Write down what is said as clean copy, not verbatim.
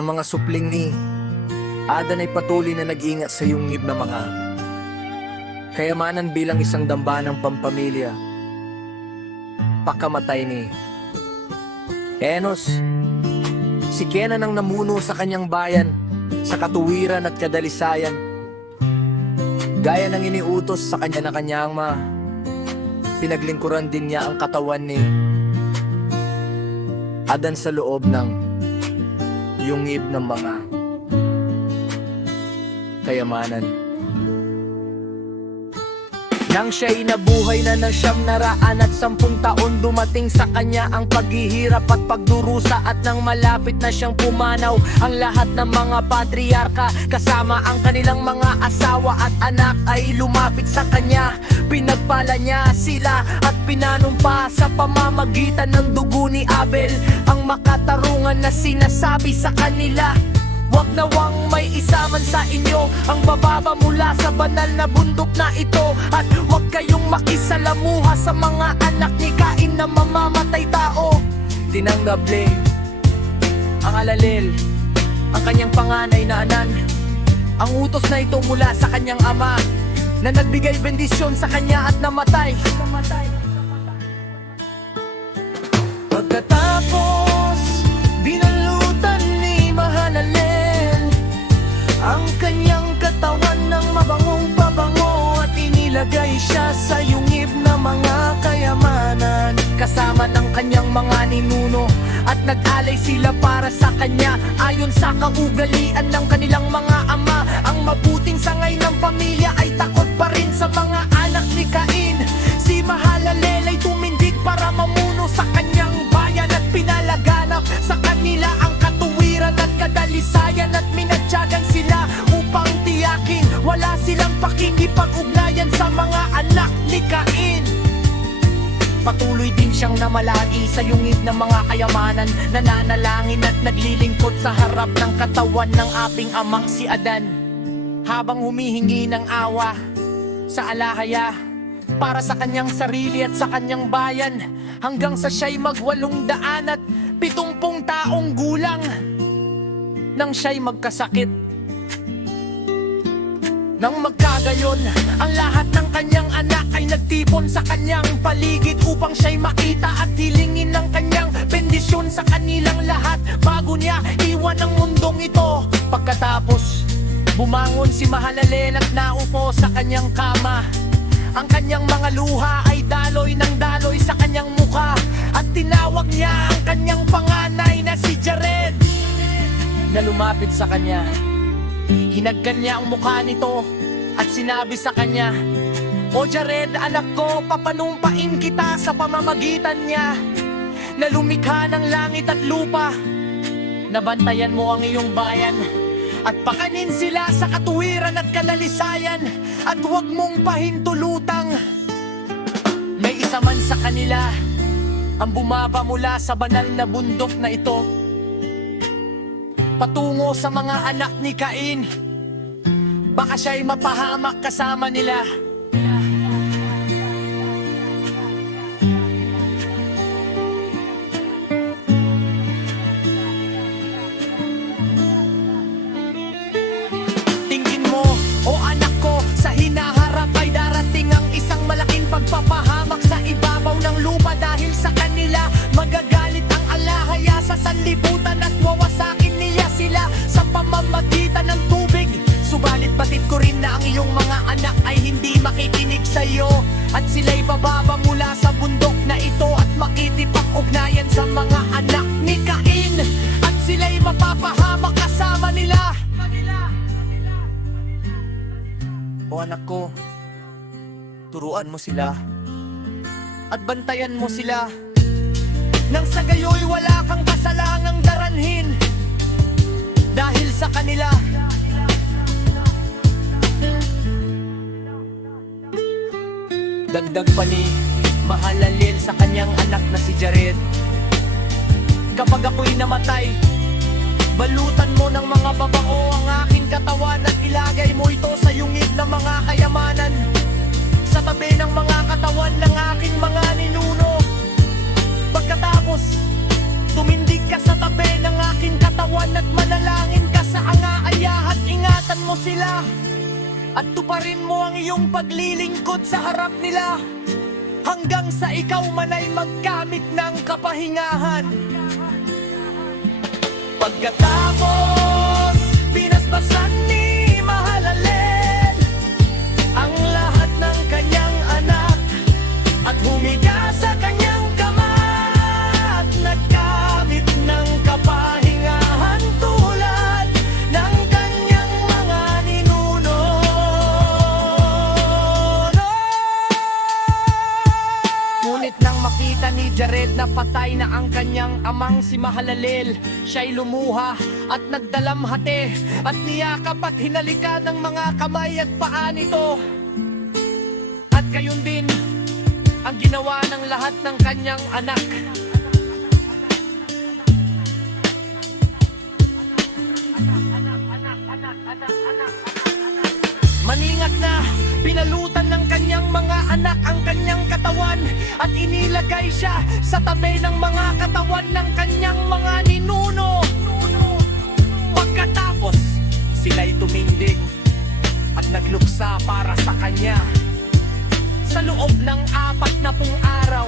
Ang mga supling ni Adan ay patuloy na nag-ingat sa yungib na mga kayamanan bilang isang dambanang pampamilya. Pagkamatay ni Enos, si Kenan ang namuno sa kanyang bayan sa katuwiran at kadalisayan, gaya ng iniutos sa kanya na kanyang pinaglingkuran din niya ang katawan ni Adan sa loob ng yungib ng mga kayamanan. Nang siya'y nabuhay na ng 910 taon, dumating sa kanya ang paghihirap at pagdurusa. At nang malapit na siyang pumanaw, ang lahat ng mga patriarka kasama ang kanilang mga asawa at anak ay lumapit sa kanya. Pinagpala niya sila at pinanumpa sa pamamagitan ng dugo ni Abel ang makatarungan na sinasabi sa kanila, "Wag nawang may isa man sa inyo ang bababa mula sa banal na bundok na ito, at wag kayong makisalamuha sa mga anak ni Cain na mamamatay tao." Tinanggap ni ang Alalel ang kanyang panganay na Anan ang utos na ito mula sa kanyang ama na nagbigay bendisyon sa kanya at namatay. Pagkatapos binalutan ni Mahalalel ang kanyang katawan ng mabangong pabango at inilagay siya sa yungib na mga kayamanan kasama ng kanyang mga ninuno, at nag-alay sila para sa kanya ayon sa kaugalian ng kanilang mga ama. Ang mabuting sangay ng pamilya ay takot pa rin sa mga anak ni Cain. Si Mahalalel ay tumindig para mamuno sa kanyang bayan at pinalaganap sa kanila ang katuwiran at kadalisayan, at minatyagan sila upang tiyakin wala silang pakikipag-ugnayan sa mga anak ni Cain. Patuloy din siyang namalagi sa yungib ng mga kayamanan, nananalangin at naglilingkod sa harap ng katawan ng aping amang si Adan, habang humihingi ng awa sa alahaya para sa kanyang sarili at sa kanyang bayan, hanggang sa siya'y mag-870 taong gulang nang siya'y magkasakit. Nang magkagayon, ang lahat ng kanyang anak ay nagtipon sa kanyang paligid upang siya'y makita at hilingin ng kanyang bendisyon sa kanilang lahat bago niya iwan ang mundong ito. Pagkatapos, bumangon si Mahalalel at naupo sa kanyang kama. Ang kanyang mga luha ay daloy ng daloy sa kanyang muka, at tinawag niya ang kanyang panganay na si Jared na lumapit sa kanya. Hinagkan niya ang mukha nito at sinabi sa kanya, "O Jared, anak ko, papanumpain kita sa pamamagitan niya na lumikha ng langit at lupa. Nabantayan mo ang iyong bayan at pakanin sila sa katuwiran at kadalisayan, at huwag mong pahintulutang may isa man sa kanila ang bumaba mula sa banal na bundok na ito patungo sa mga anak ni Cain. Baka siya'y mapahamak kasama nila." Tingin mo, o anak ko, sa hinaharap ay darating ang isang malaking pagpapahamak sa ibabaw ng lupa. Dahil sa kanila magagalit ang alahaya sa sanlibutan at wawasakin niya sila sa pamamagitan ng tubig. Subalit batid ko rin na ang iyong mga anak ay hindi makikinig sa iyo, at sila'y bababa mula sa bundok na ito at makikipag-ugnayan sa mga anak ni Cain, at sila'y mapapahamak kasama nila. O anak ko, turuan mo sila at bantayan mo sila, nang sa gayo'y wala kang kasalangang daranhin dahil sa kanila. Dagdag pa ni Mahalalel sa kanyang anak na si Jared, "Kapag ako'y namatay, balutan mo ng mga babao ang aking katawan at ilagay mo ito sa yungib ng mga kayamanan sa tabi ng mga katawan ng aking mga ninuno. Pagkatapos, tumindig ka sa tabi ng aking katawan Magdasal at manalangin ka sa anga-aya at ingatan mo sila. At tuparin mo ang iyong paglilingkod sa harap nila, hanggang sa ikaw man ay magkamit ng kapahingahan. Pagkatapos, binasbasan ni Mahalalel ang lahat ng kanyang anak at humiga sa kanyang kama at nagkamit ng kapahingahan tulad ng kanyang mga ninuno. Ngunit nang makita ni Jared na patay na ang kanyang amang si Mahalalel, siya'y lumuha at nagdalamhati at niyakap at hinalika ng mga kamay at paa nito. At gayon din ang ginawa ng lahat ng kanyang anak. Maningat na, pinalutan ng kanyang mga anak ang kanyang katawan at inilagay siya sa tabi ng mga katawan ng kanyang mga ninuno. Pagkatapos, sila'y tumindig at nagluksa para sa kanya. Sa loob ng 40 araw,